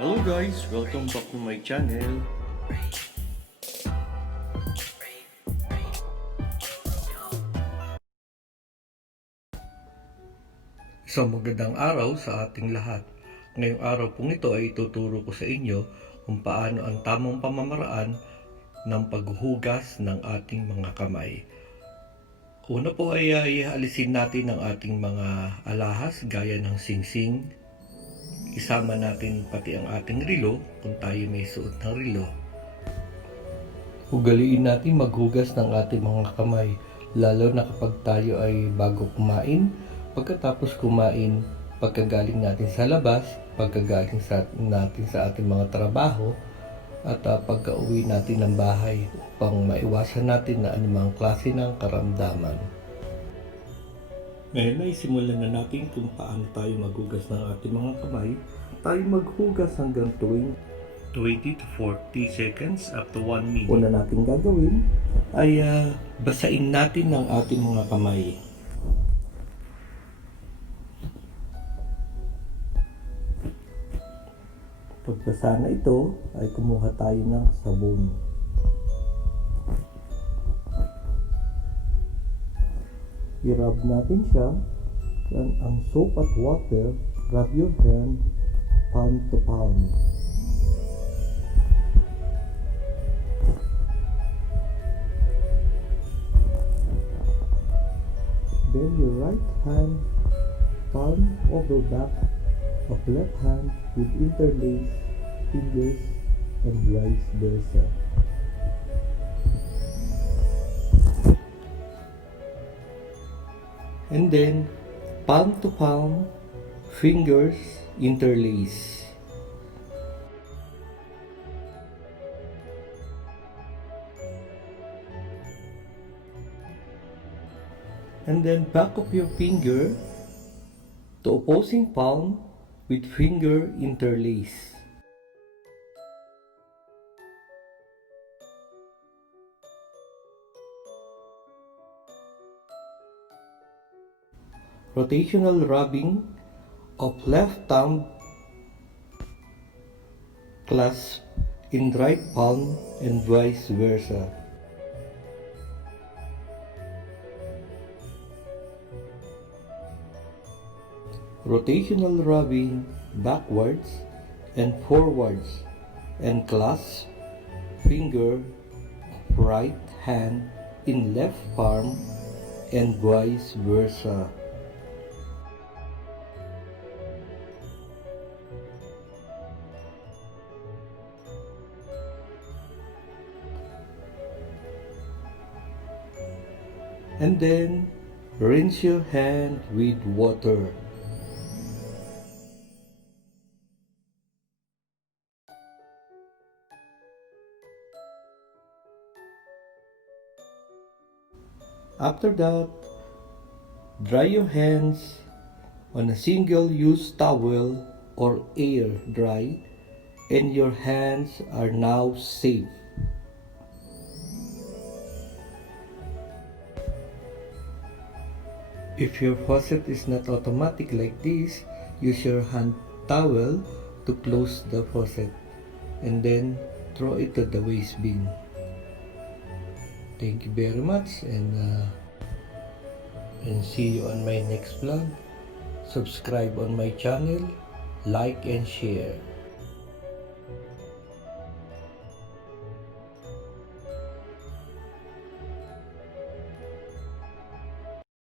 Hello guys, welcome back to my channel. Isang magandang araw sa ating lahat. Ngayong araw pong ito ay ituturo ko sa inyo kung paano ang tamang pamamaraan ng paghuhugas ng ating mga kamay. Una po ay ialisin natin ang ating mga alahas gaya ng singsing. Isama natin pati ang ating relo kung tayo may suot ng relo. Ugaliin natin maghugas ng ating mga kamay, lalo na kapag tayo ay bago kumain, pagkatapos kumain, pagkagaling natin sa labas, pagkagaling natin sa ating mga trabaho, at pagka-uwi natin ng bahay upang maiwasan natin na anumang klase ng karamdaman. Ngayon ay simulan na natin kung paano tayo maghugas ng ating mga kamay. Tayo maghugas hanggang 20 to 40 seconds up to 1 minute. Una natin gagawin ay basain natin ang ating mga kamay. Pagbasa na ito ay kumuha tayo ng sabon. I-rub natin siya. Then ang soap at water, rub your hand palm to palm. Then your right hand palm over back of left hand with interlaced fingers and vice versa. And then palm to palm, fingers interlace. And then back of your finger to opposing palm with finger interlace. Rotational rubbing of left thumb clasp in right palm and vice versa. Rotational rubbing backwards and forwards and clasp finger of right hand in left palm and vice versa. And then rinse your hand with water. After that, dry your hands on a single-use towel or air dry, and your hands are now safe. If your faucet is not automatic like this, use your hand towel to close the faucet and then throw it to the waste bin. Thank you very much, and see you on my next vlog. Subscribe on my channel, like and share.